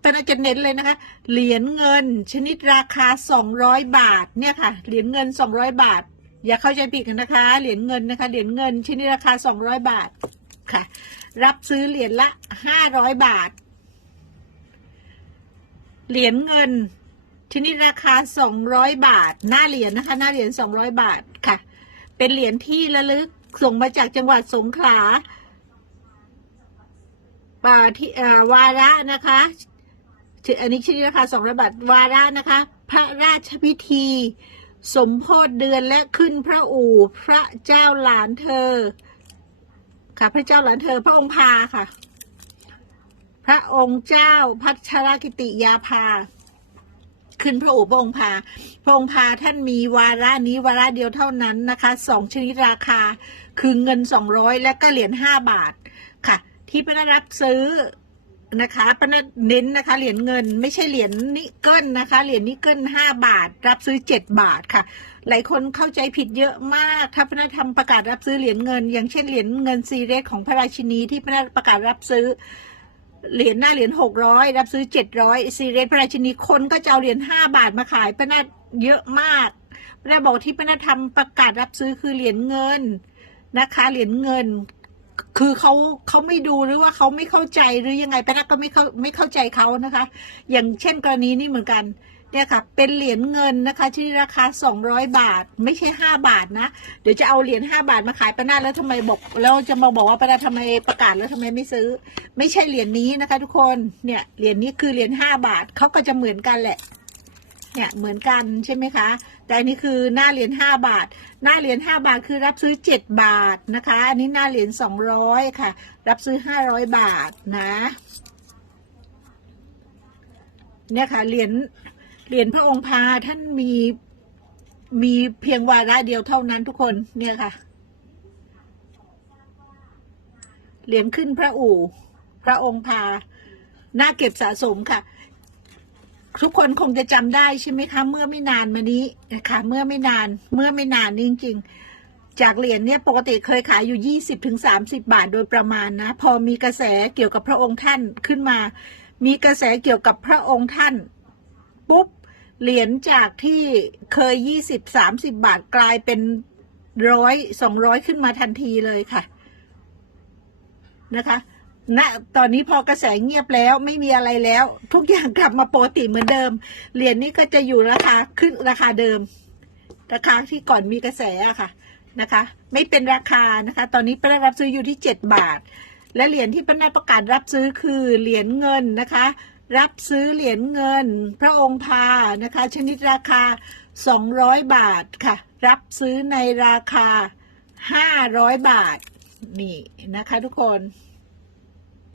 เป็นอาจจะเน้นเลยนะคะ เหรียญเงินชนิดราคา 200 บาทเนี่ยค่ะ เหรียญเงิน 200 บาท อย่าเข้าใจผิดกันนะคะ เหรียญเงินนะคะ เหรียญเงินชนิดราคา 200 บาทค่ะ รับซื้อเหรียญละ 500 บาท เหรียญเงินชนิดราคา 200 บาท หน้าเหรียญนะคะ หน้าเหรียญ 200 บาทค่ะ เป็นเหรียญที่ระลึกส่งมาจากจังหวัดสงขลาป่าที่วาระนะคะ ออันนี้ชื่อราคา200บาทวาระนะคะ พระราชพิธี สมโพธิเดือนและขึ้นพระอู่พระเจ้าหลานเธอ ค่ะ พระเจ้าหลานเธอ พระองค์พาค่ะ พระองค์เจ้าพัชรกิติยาภาขึ้นพระโอษฐ์พระองค์พาพระองค์พาท่านมีวาระนี้วาระเดียวเท่านั้นนะคะสองชนิดราคาคือเงินสองร้อยและก็เหรียญห้าบาทค่ะ ที่พระรับซื้อ นะคะพระเน้นนะคะ เหรียญเงินไม่ใช่เหรียญนิกเกิลนะคะ เหรียญนิกเกิลห้าบาท รับซื้อเจ็ดบาทค่ะ หลายคนเข้าใจผิดเยอะมาก ถ้าพระนาทำประกาศรับซื้อเหรียญเงิน อย่างเช่นเหรียญเงินซีเรสของพระราชินีที่พระนาประกาศรับซื้อเหรียญหน้าเหรียญหกร้อยรับซื้อเจ็ดร้อยซีเรสพระราชินีคนก็จะเอาเหรียญห้าบาทมาขายพระนาเยอะมากพระนาบอกที่พระนาทำประกาศรับซื้อคือเหรียญเงินนะคะเหรียญเงิน คือเขาเขาไม่ดูหรือว่าเขาไม่เข้าใจหรือยังไงพระนาก็ไม่เข้าไม่เข้าใจเขานะคะ อย่างเช่นกรณีนี้เหมือนกันเนี่ยค่ะเป็นเหรียญเงินนะคะที่ราคา 200 บาท ไม่ใช่ 5 บาทนะ เดี๋ยวจะเอาเหรียญ5บาทมาขายป้านาแล้วทำไมบอกแล้วจะมาบอกว่าป้านาทำไมประกาศแล้วทำไมไม่ซื้อ ไม่ใช่เหรียญนี้นะคะ ทุกคนเนี่ยเหรียญนี้คือเหรียญ5บาทเขาก็จะเหมือนกันแหละ เนี่ยเหมือนกันใช่ไหมคะ แต่อันนี้คือหน้าเหรียญ5บาท หน้าเหรียญ5บาทคือรับซื้อ 7 บาทนะคะ อันนี้หน้าเหรียญ200 ค่ะ รับซื้อ 500 บาทนะเนี่ยค่ะเหรียญเหรียญพระองค์พาท่านมีมีเพียงวาระเดียวเท่านั้นทุกคนเนี่ยค่ะเหรียญขึ้นพระอู่ พระองค์พาน่าเก็บสะสมค่ะ ทุกคนคงจะจำได้ใช่ไหมคะ เมื่อไม่นานมานี้นะคะเมื่อไม่นานเมื่อไม่นานนี่จริงๆ จากเหรียญเนี่ยปกติเคยขายอยู่ 20ถึง30 บาทโดยประมาณนะ พอมีกระแสเกี่ยวกับพระองค์ท่านขึ้นมา มีกระแสเกี่ยวกับพระองค์ท่าน ปุ๊บ เหรียญจากที่เคย 20 30 บาทกลายเป็นร้อยสองร้อยขึ้นมาทันทีเลยค่ะนะคะ ณตอนนี้พอกระแสเงียบแล้วไม่มีอะไรแล้ว ทุกอย่างกลับมาปกติเหมือนเดิม เหรียญนี้ก็จะอยู่ราคาขึ้นราคาเดิม ราคาที่ก่อนมีกระแสอะค่ะนะคะ ไม่เป็นราคานะคะ ตอนนี้ป้าได้รับซื้ออยู่ที่ 7 บาท และเหรียญที่ป้าได้ประกาศรับซื้อคือเหรียญเงินนะคะ รับซื้อเหรียญเงิน พระองค์พานะคะ ชนิดราคา 200 บาทค่ะ รับซื้อในราคา 500 บาทนี่นะคะทุกคน